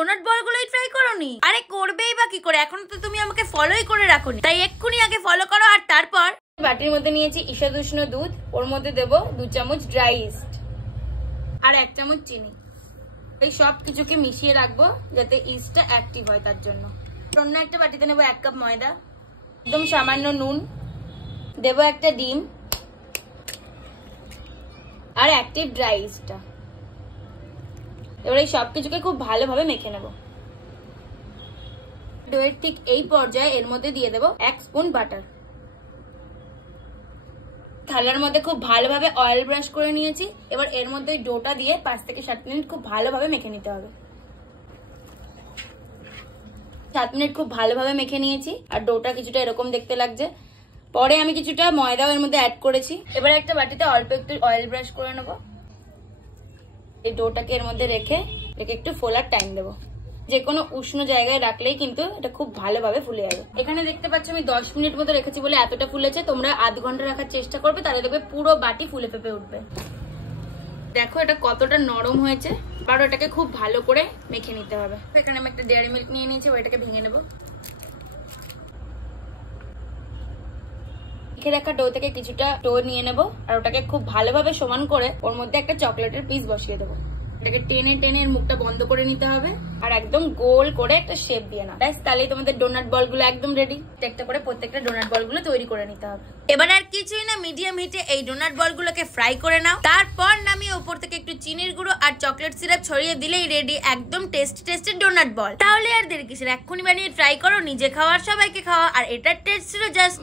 Donut বলগুলোই try করোনি? আরে করবেই বা কি করে, এখন তো তুমি আমাকে ফলোই করে রাখোনি, তাই এক্ষুনি আগে ফলো করো আর তারপর। বাটির মধ্যে নিয়েছি ঈষৎ উষ্ণ দুধ, ওর মধ্যে দেবো 2 চামচ ড্রাই ইস্ট আর 1 চামচ চিনি। এই সব কিছুকে মিশিয়ে রাখবো যাতে ইস্টটা অ্যাক্টিভ হয়, তার জন্য। অন্য একটা বাটিতে নেবো 1 কাপ ময়দা, একদম সামান্য নুন, দেবো একটা ডিম আর অ্যাক্টিভ ড্রাই ইস্টটা। এবার এই সবকিছুকে খুব ভালোভাবে মেখে নেব। ডোয়ের ঠিক এই পর্যায়ে এর মধ্যে দিয়ে দেবো 1 স্পুন বাটার। থালার মধ্যে খুব ভালোভাবে অয়েল ব্রাশ করে নিয়েছি। এবার এর মধ্যে ওই ডোটা দিয়ে 5 থেকে 7 মিনিট খুব ভালোভাবে মেখে নিতে হবে। 7 মিনিট খুব ভালোভাবে মেখে নিয়েছি আর ডোটা কিছুটা এরকম দেখতে লাগছে। পরে আমি কিছুটা ময়দাও এর মধ্যে অ্যাড করেছি। এবার একটা বাটিতে অল্প একটু অয়েল ব্রাশ করে নেবো। এই ডোটাকে এর মধ্যে রেখে একটু ফোলার টাইম দেবো। যে কোনো উষ্ণ জায়গায় রাখলেই কিন্তু এটা খুব ভালোভাবে ফুলে যাবে। এখানে দেখতে পাচ্ছ আমি 10 মিনিট মতো রেখেছি বলে এতটা ফুলেছে। তোমরা আধ ঘন্টা রাখার চেষ্টা করবে, তাহলে দেখবে পুরো বাটি ফুলে ফেপে উঠবে। দেখো এটা কতটা নরম হয়েছে। আর এটাকে খুব ভালো করে মেখে নিতে হবে। এখানে আমি একটা ডেয়ারি মিল্ক নিয়ে নিয়েছি, ওইটাকে ভেঙে নেবো। মেখে রাখা ডো থেকে কিছুটা ডো নিয়ে নেবো আর ওটাকে খুব ভালোভাবে সমান করে ওর মধ্যে একটা চকলেটের পিস বসিয়ে দেবো। এটাকে টেনে টেনে এর মুখটা বন্ধ করে নিতে হবে আর একদম গোল করে একটা শেপ দিয়ে না। তাহলেই তোমাদের ডোনাট বলগুলো একদম রেডি। একটা করে প্রত্যেকটা ডোনাট বলগুলো তৈরি করে নিতে হবে। এবার আর কিছুই না, মিডিয়াম হিটে এই ডোনাট বলগুলোকে ফ্রাই করে নাও। তারপর নামিয়ে উপর থেকে একটু চিনির গুঁড়ো আর চকলেট সিরাপ ছড়িয়ে দিলেই রেডি একদম টেস্টি ডোনাট বল। তাহলে আর দেরি কিসের, এক্ষুনি বানিয়ে ট্রাই করো, নিজে খাওয়ার সবাইকে খাওয়া। আর এটার টেস্ট ছিল জাস্ট